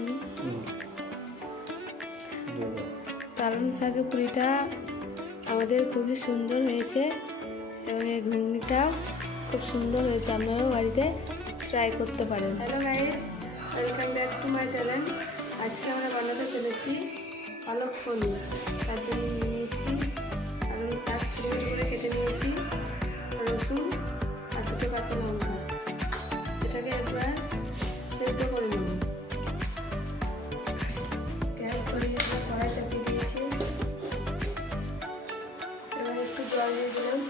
তুমি। পালং শাকের পুরিটা আমাদের খুবই সুন্দর হয়েছে এবং এই ঘুগনিটা খুব সুন্দর হয়েছে, আপনারাও বাড়িতে ট্রাই করতে পারেন। Hello guys, welcome back to my channel. আজকে আমরা বানাতে চলেছি পালক পনির। তার জন্য নিয়ে নিয়েছি পালং শাক ছোটো ছোটো করে কেটে নিয়েছি, রসুন আর দুটো কাঁচা লঙ্কা। এটাকে একবার সেদ্ধ করে নেব। গ্যাস ধরিয়ে আমরা কড়াই চাপিয়ে দিয়েছি। এবার একটু জল দিয়ে দিলাম।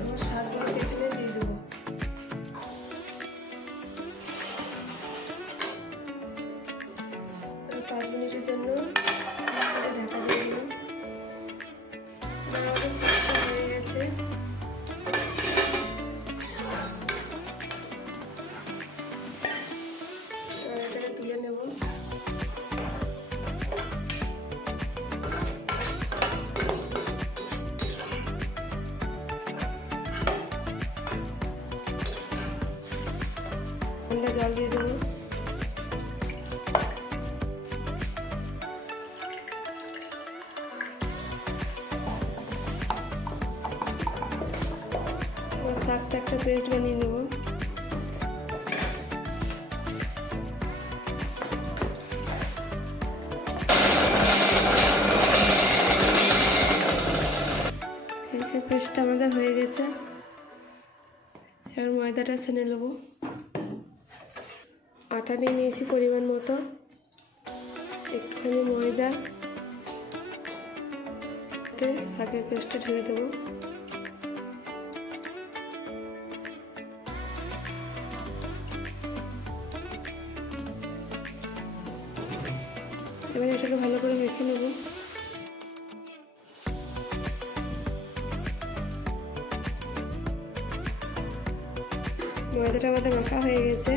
এবার শাকগুলো কেটে দিয়ে দেবো। এবার 5 মিনিটের জন্য ঢাকা দিয়ে দিলাম। আমাদের শাকটা হয়ে গেছে। এবার এটাকে তুলে নেব। ঠান্ডা জল দিয়ে দেবো। শাকটা একটা পেস্ট বানিয়ে নেব। সেই পেস্টটা আমাদের হয়ে গেছে। এবার ময়দাটা ছেনে নেব। আটা নিয়ে নিয়েছি পরিমাণ মতো, একটুখানি ময়দা, শাকের পেস্টটা ঢেলে দেবো। এবার এটাকে ভালো করে মেখে নেব। ময়দাটা আমাদের মাখা হয়ে গেছে।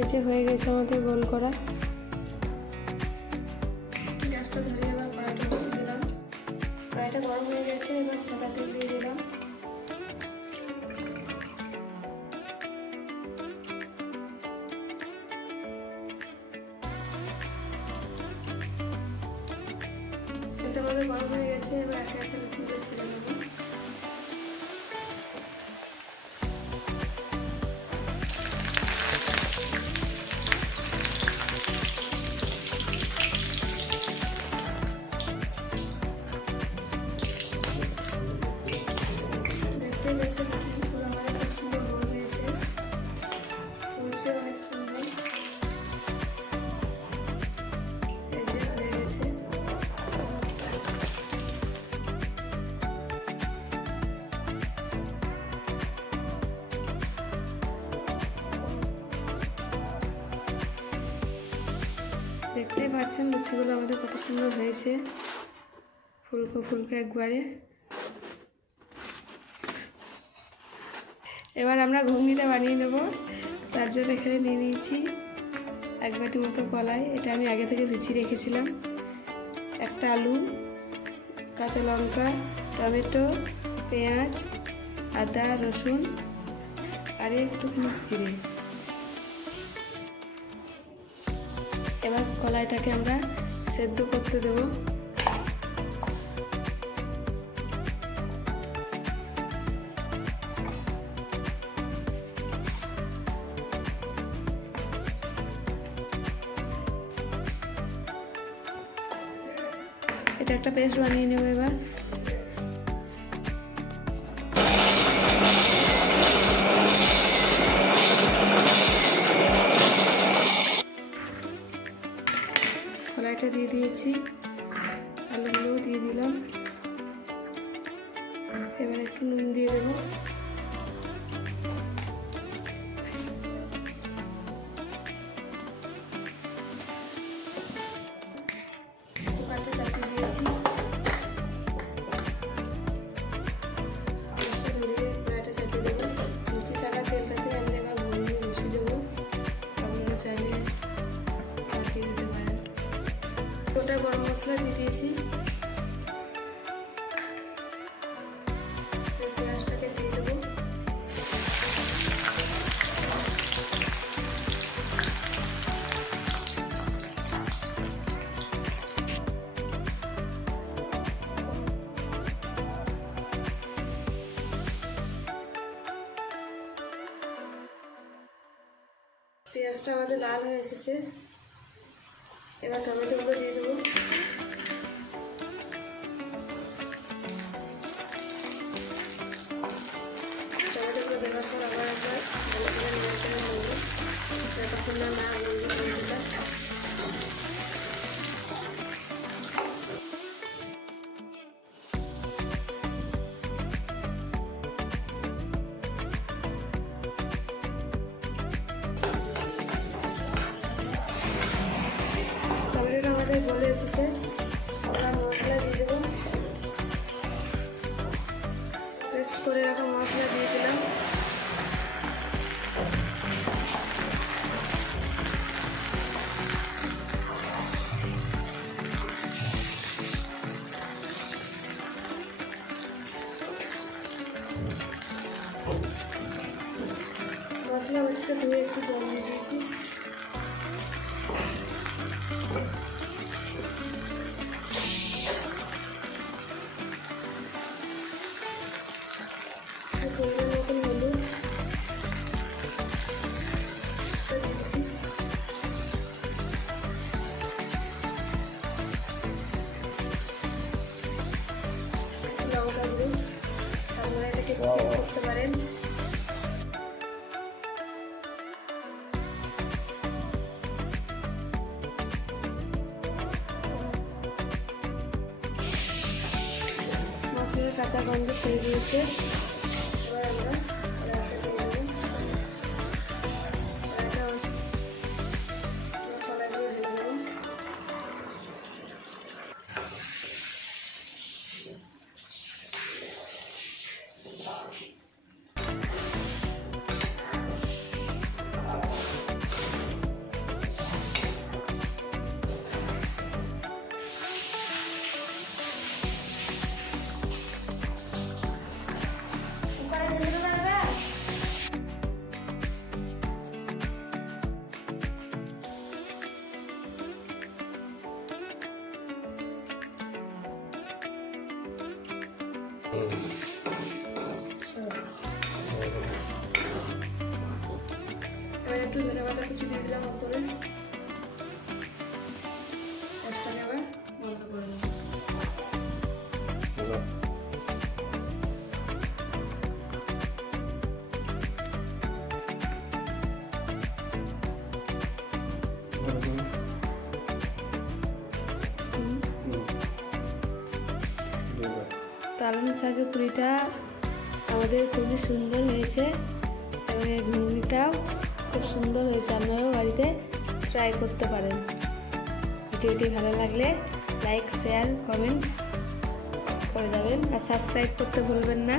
এই যে হয়ে গেছে আমাদের গোল করা। গ্যাসটা ধরিয়ে এবার কড়াইটা বসিয়ে দিলাম। কড়াইটা গরম হয়ে গেছে, এবার সাদা তেল দিয়ে দিলাম। তেলটা আমাদের গরম হয়ে গেছে, এবার একে একে তুলে ছেড়ে দেবো। দেখতে গেছে লুচিগুলো আমাদের খুব সুন্দর গোল হয়েছে, ফুলছে অনেক সুন্দর। এই যে হয়ে গেছে। দেখতেই পাচ্ছেন লুচিগুলো আমাদের কত সুন্দর হয়েছে, ফুলকো ফুলকো একবারে। এবার আমরা ঘুগনিটা বানিয়ে নেব। তার জন্য এখানে নিয়ে নিয়েছি 1 বাটি মতো কলাই। এটা আমি আগে থেকে ভিজিয়ে রেখেছিলাম। একটা আলু, কাঁচা লঙ্কা, টমেটো, পেঁয়াজ, আদা, রসুন আর একটুখানি জিরে। এবার কলাইটাকে আমরা সেদ্ধ করতে দেবো। এটা একটা পেস্ট বানিয়ে নেব। এবার কড়াইটা দিয়ে দিয়েছি, আলুগুলোও দিয়ে দিলাম। এবার একটু নুন দিয়ে দেবো। চাপিয়ে দিয়েছি। কড়াইটা চাপিয়ে দেবো। লুচি টাকা তেলটা মশলা দিয়ে দিয়েছি। পেঁয়াজটাকে দিয়ে দেবো। পেঁয়াজটা আমাদের লাল হয়ে এসেছে, এবার টমেটোগুলো দিয়ে দেবো। টমেটোগুলো দেওয়ার পর আবার একবার ভালো করে নাড়াচাড়া করবো যতক্ষণ না গলবে টমেটোটা। টমেটোটা আমাদের গলে এসেছে, এবার মশলা দিয়ে দেবো। পেস্ট করে রাখা মশলা দিয়ে দিলাম। মশলা মরিচটা ধুয়ে একটু জল দিয়ে দিয়েছি। পরিমাণ মতন হলুদ দিয়েছি। লঙ্কা গুঁড়ো, আপনারা এটাকে স্কিপ করতে পারেন। মশলার কাঁচা গন্ধ ছেড়ে দিয়েছে, এবার আমরা কড়াইতে দিয়ে দেবো। কড়াইগুলো ঢেলে দেবো। এবার একটু ধনে পাতা কুচি দিয়ে দিলাম উপরে। গ্যাসটাকে আবার বন্ধ করে দেবো। পালং শাকের পুরিটা আমাদের খুবই সুন্দর হয়েছে এবং এই ঘুগনিটাও খুব সুন্দর হয়েছে। আপনারাও বাড়িতে ট্রাই করতে পারেন। ভিডিওটি ভালো লাগলে লাইক, শেয়ার, কমেন্ট করে দেবেন আর সাবস্ক্রাইব করতে ভুলবেন না।